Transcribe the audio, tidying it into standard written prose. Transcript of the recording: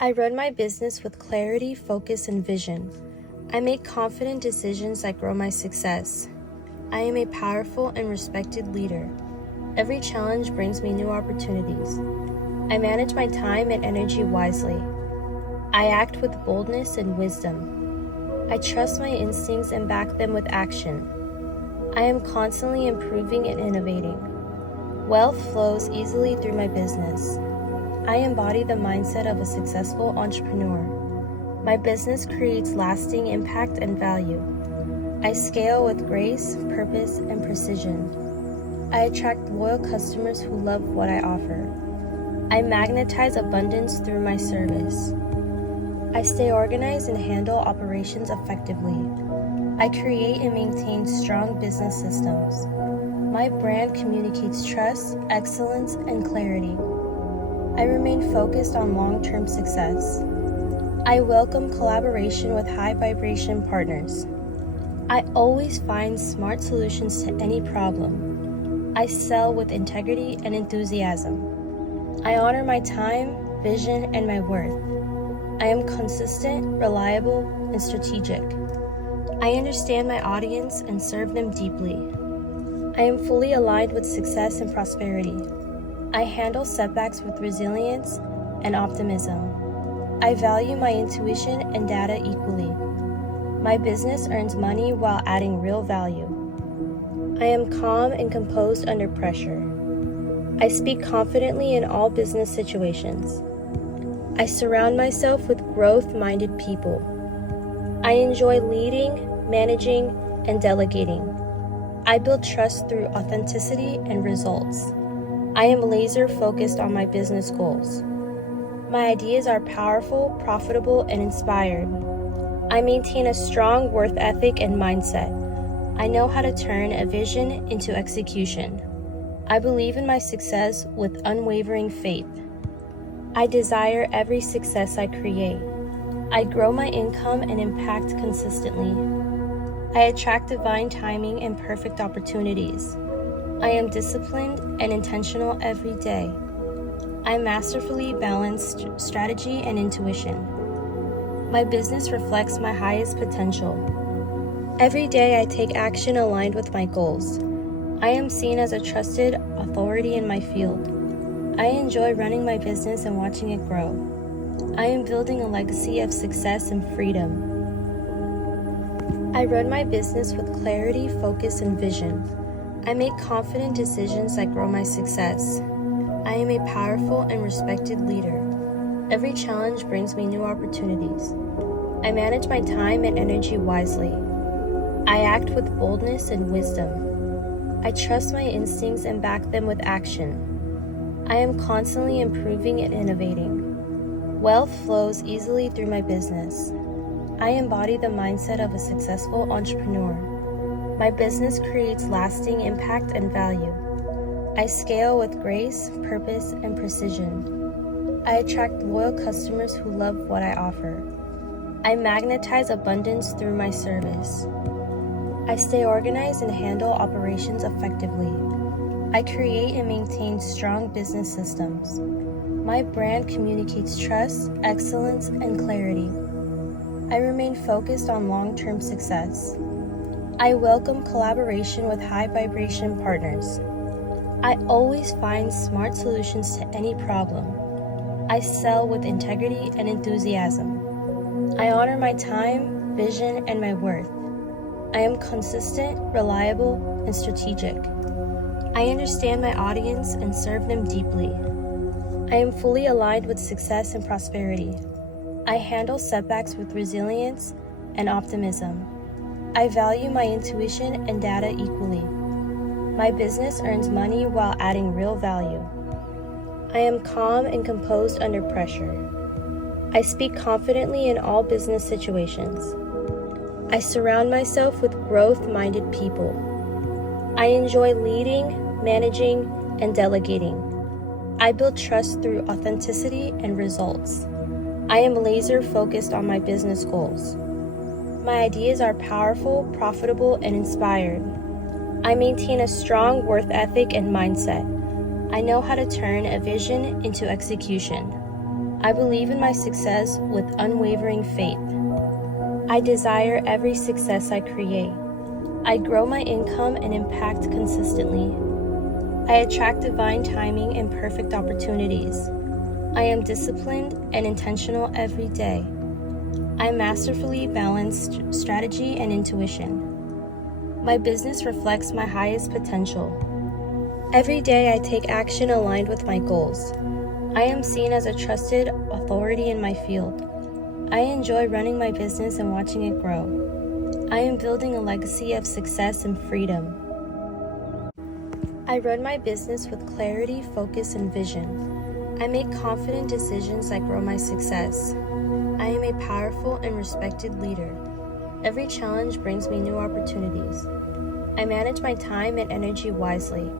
I run my business with clarity, focus, and vision. I make confident decisions that grow my success. I am a powerful and respected leader. Every challenge brings me new opportunities. I manage my time and energy wisely. I act with boldness and wisdom. I trust my instincts and back them with action. I am constantly improving and innovating. Wealth flows easily through my business. I embody the mindset of a successful entrepreneur. My business creates lasting impact and value. I scale with grace, purpose, and precision. I attract loyal customers who love what I offer. I magnetize abundance through my service. I stay organized and handle operations effectively. I create and maintain strong business systems. My brand communicates trust, excellence, and clarity. I remain focused on long-term success. I welcome collaboration with high-vibration partners. I always find smart solutions to any problem. I sell with integrity and enthusiasm. I honor my time, vision, and my worth. I am consistent, reliable, and strategic. I understand my audience and serve them deeply. I am fully aligned with success and prosperity. I handle setbacks with resilience and optimism. I value my intuition and data equally. My business earns money while adding real value. I am calm and composed under pressure. I speak confidently in all business situations. I surround myself with growth-minded people. I enjoy leading, managing, and delegating. I build trust through authenticity and results. I am laser focused on my business goals. My ideas are powerful, profitable, and inspired. I maintain a strong work ethic and mindset. I know how to turn a vision into execution. I believe in my success with unwavering faith. I desire every success I create. I grow my income and impact consistently. I attract divine timing and perfect opportunities. I am disciplined and intentional every day. I masterfully balance strategy and intuition. My business reflects my highest potential. Every day I take action aligned with my goals. I am seen as a trusted authority in my field. I enjoy running my business and watching it grow. I am building a legacy of success and freedom. I run my business with clarity, focus, and vision. I make confident decisions that grow my success. I am a powerful and respected leader. Every challenge brings me new opportunities. I manage my time and energy wisely. I act with boldness and wisdom. I trust my instincts and back them with action. I am constantly improving and innovating. Wealth flows easily through my business. I embody the mindset of a successful entrepreneur. My business creates lasting impact and value. I scale with grace, purpose, and precision. I attract loyal customers who love what I offer. I magnetize abundance through my service. I stay organized and handle operations effectively. I create and maintain strong business systems. My brand communicates trust, excellence, and clarity. I remain focused on long-term success. I welcome collaboration with high-vibration partners. I always find smart solutions to any problem. I sell with integrity and enthusiasm. I honor my time, vision, and my worth. I am consistent, reliable, and strategic. I understand my audience and serve them deeply. I am fully aligned with success and prosperity. I handle setbacks with resilience and optimism. I value my intuition and data equally. My business earns money while adding real value. I am calm and composed under pressure. I speak confidently in all business situations. I surround myself with growth-minded people. I enjoy leading, managing, and delegating. I build trust through authenticity and results. I am laser focused on my business goals. My ideas are powerful, profitable, and inspired. I maintain a strong work ethic and mindset. I know how to turn a vision into execution. I believe in my success with unwavering faith. I desire every success I create. I grow my income and impact consistently. I attract divine timing and perfect opportunities. I am disciplined and intentional every day. I masterfully balance strategy and intuition. My business reflects my highest potential. Every day I take action aligned with my goals. I am seen as a trusted authority in my field. I enjoy running my business and watching it grow. I am building a legacy of success and freedom. I run my business with clarity, focus, and vision. I make confident decisions that grow my success. I am a powerful and respected leader. Every challenge brings me new opportunities. I manage my time and energy wisely.